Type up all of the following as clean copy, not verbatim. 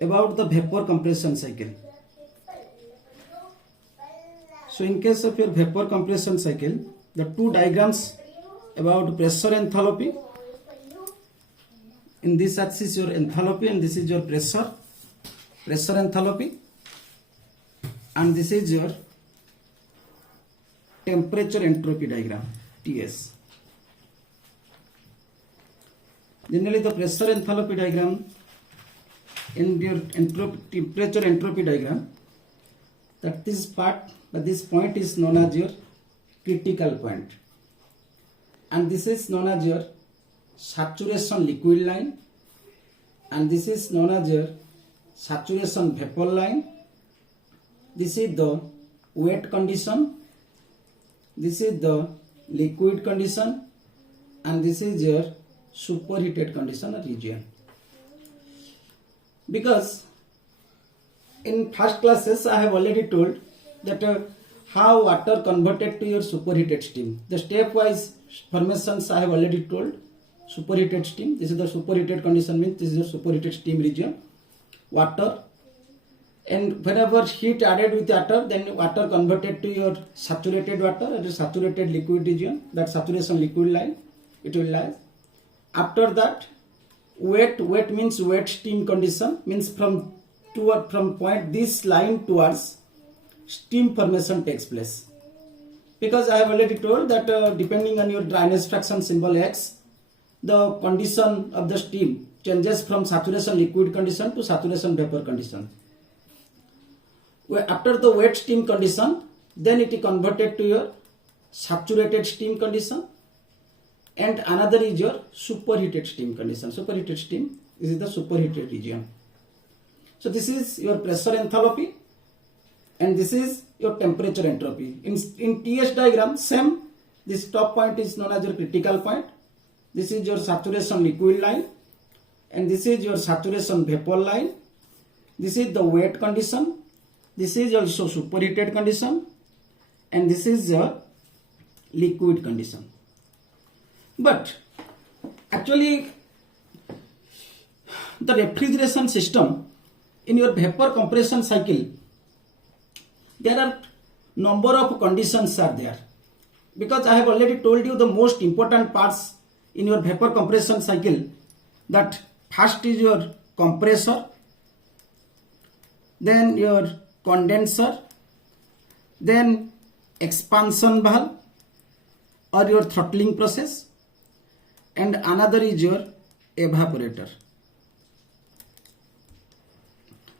about the vapor compression cycle. So in case of your vapor compression cycle, the two diagrams about pressure enthalpy. In this axis your enthalpy and this is your pressure enthalpy, and this is your temperature entropy diagram, TS. Generally the pressure enthalpy diagram in your temperature entropy diagram, that this point is known as your critical point, and this is known as your saturation liquid line, and this is known as your saturation vapor line. This is the wet condition, this is the liquid condition, and this is your superheated condition or region. Because in first classes I have already told that how water converted to your superheated steam. The stepwise formations I have already told. Superheated steam, this is the superheated condition, means this is your superheated steam region. Water, and whenever heat added with water, then water converted to your saturated water at a saturated liquid region, that saturation liquid line it will lie. After that, wet means wet steam condition, means from point this line towards steam formation takes place. Because I have already told that depending on your dryness fraction symbol X, the condition of the steam changes from saturation liquid condition to saturation vapor condition. After the wet steam condition, then it is converted to your saturated steam condition, and another is your superheated steam condition. Superheated steam, this is the superheated region. So this is your pressure enthalpy, and this is your temperature entropy. In TS diagram, same, this top point is known as your critical point. This is your saturation liquid line, and this is your saturation vapor line. This is the wet condition. This is also superheated condition, and this is your liquid condition. But actually the refrigeration system in your vapor compression cycle, there are number of conditions are there. Because I have already told you the most important parts in your vapor compression cycle, that first is your compressor, then your condenser, then expansion valve or your throttling process, and another is your evaporator.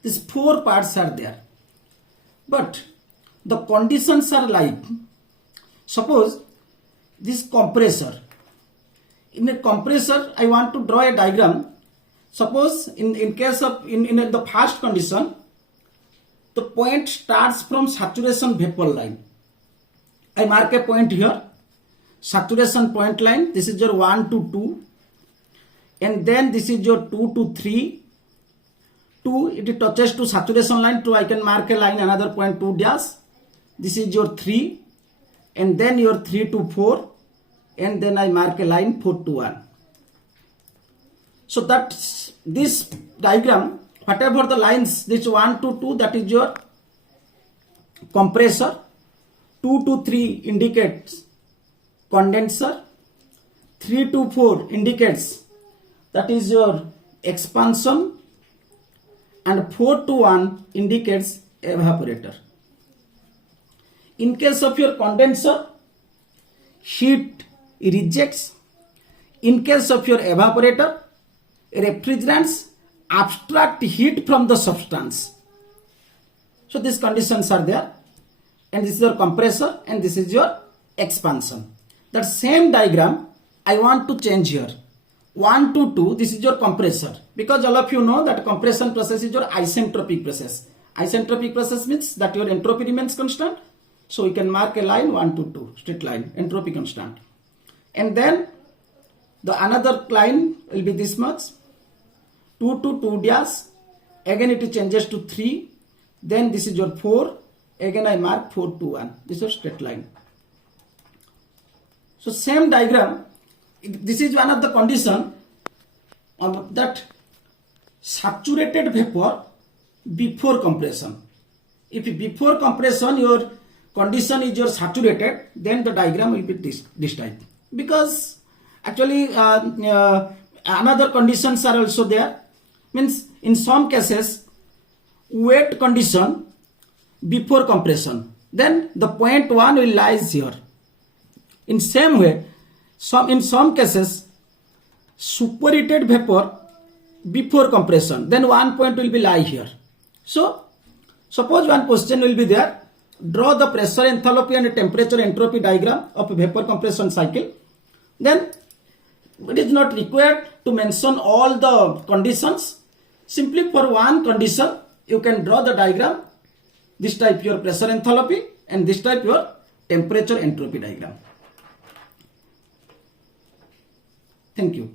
These four parts are there, but the conditions are like, suppose this compressor. In a compressor, I want to draw a diagram. Suppose in case of in the first condition, the point starts from saturation vapor line. I mark a point here, saturation point line. This is your 1 to 2, and then this is your 2 to 3. 2, it touches to saturation line. 2, I can mark a line, another point 2 dash. This is your 3, and then your 3 to 4. And then I mark a line 4 to 1. So that this diagram, whatever the lines, this 1 to 2, that is your compressor. 2 to 3 indicates condenser. 3 to 4 indicates that is your expansion, and 4 to 1 indicates evaporator. In case of your condenser, heat rejects. In case of your evaporator, refrigerants abstract heat from the substance. So these conditions are there, and this is your compressor, and this is your expansion. That same diagram I want to change here. 1 to 2, this is your compressor, because all of you know that compression process is your isentropic process. Isentropic process means that your entropy remains constant. So we can mark a line 1 to 2, straight line, entropy constant. And then the another line will be this much, 2 to 2 dash, again it changes to 3, then this is your 4, again I mark 4 to 1, this is a straight line. So same diagram, this is one of the condition that saturated vapor before compression. If before compression your condition is your saturated, then the diagram will be this type. Because actually another conditions are also there. Means in some cases wet condition before compression, then the point 1 will lies here. In same way, in some cases superheated vapor before compression, then 1 point will be lie here. So suppose one question will be there, draw the pressure enthalpy and temperature entropy diagram of a vapor compression cycle. Then it is not required to mention all the conditions. Simply for one condition you can draw the diagram. This type your pressure enthalpy and this type your temperature entropy diagram. Thank you.